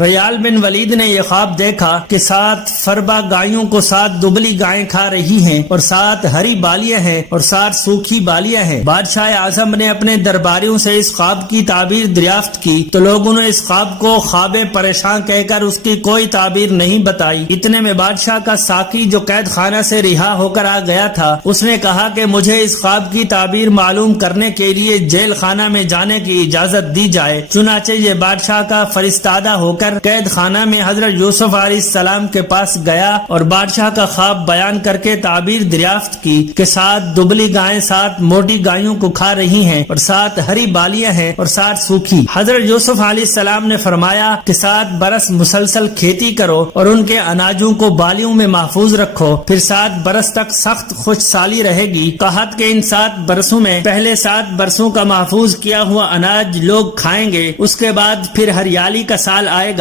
ریال بن ولید نے یہ خواب دیکھا کہ 7 فربا گایوں کو 7 دبلی گائیں کھا رہی ہیں اور 7 ہری بالیاں ہیں اور 7 سوکھی بالیاں ہیں۔ بادشاہ اعظم نے اپنے درباریوں سے اس خواب کی تعبیر دریافت کی تو لوگوں نے اس خواب کو خواب پریشان کہہ کر اس کی کوئی تعبیر نہیں بتائی۔ اتنے میں بادشاہ کا ساقی جو قید خانہ سے رہا ہو کر آ گیا تھا، اس نے کہا کہ مجھے اس خواب کی تعبیر معلوم کرنے کے لیے جیل خانہ میں جانے کی اجازت دی جائے۔ چنانچہ یہ بادشاہ کا فرستادہ ہو کر قید خانہ میں حضرت یوسف علیہ السلام کے پاس گیا اور بادشاہ کا خواب بیان کر کے تعبیر دریافت کی کہ 7 دبلی گائیں 7 موٹی گایوں کو کھا رہی ہیں اور 7 ہری بالیاں ہیں اور 7 سوکھی۔ حضرت یوسف علیہ السلام نے فرمایا کہ 7 برس مسلسل کھیتی کرو اور ان کے اناجوں کو بالیوں میں محفوظ رکھو، پھر 7 برس تک سخت خوش سالی رہے گی۔ کہت کہ ان 7 برسوں میں پہلے 7 برسوں کا محفوظ کیا ہوا اناج لوگ کھائیں گے، اس کے بعد پھر ہریالی کا سال آئے گا۔